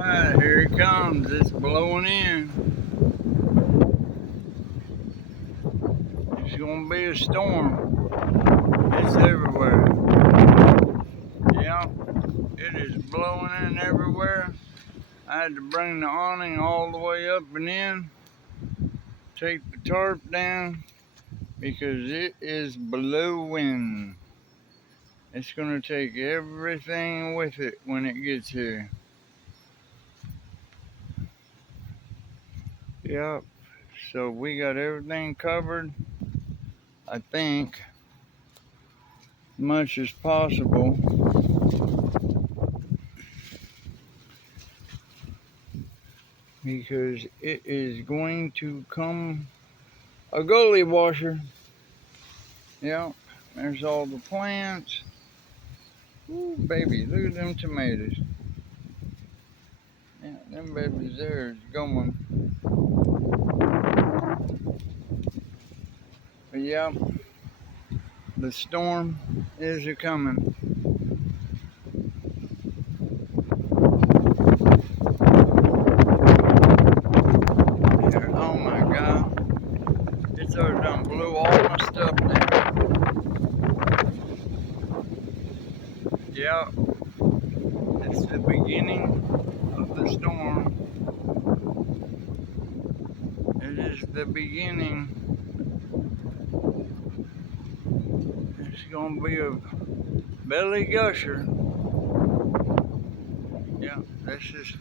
Alright, here it comes. It's blowing in. It's gonna be a storm. It's everywhere. Yeah, it is blowing in everywhere. I had to bring the awning all the way up and in, take the tarp down because it is blowing. It's gonna take everything with it when it gets here. Yep. So we got everything covered, I think, much as possible. Because it is going to come a gully washer. Yep. There's all the plants. Ooh, baby, look at them tomatoes. Yeah, them babies there is going. But yeah, the storm is a coming. Oh my God. It's already done blew all my stuff down. Yeah, it's the beginning of the storm. It is the beginning. It's gonna be a belly gusher. Yeah, this is,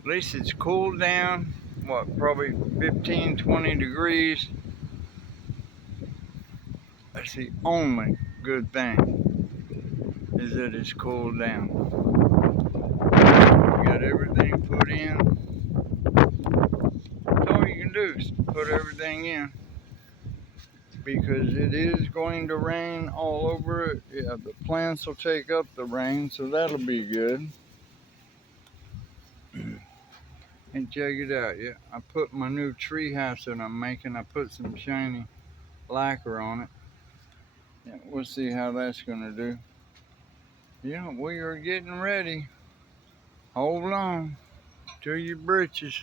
at least it's cooled down. What, probably 15, 20 degrees. That's the only good thing, is that it's cooled down. We got everything put in. That's all you can do is put everything in, because it is going to rain all over it. Yeah, the plants will take up the rain, so that'll be good. And check it out. Yeah, I put my new tree house that I'm making. I put some shiny lacquer on it. Yeah, we'll see how that's gonna do. Yeah, we are getting ready. Hold on to your britches.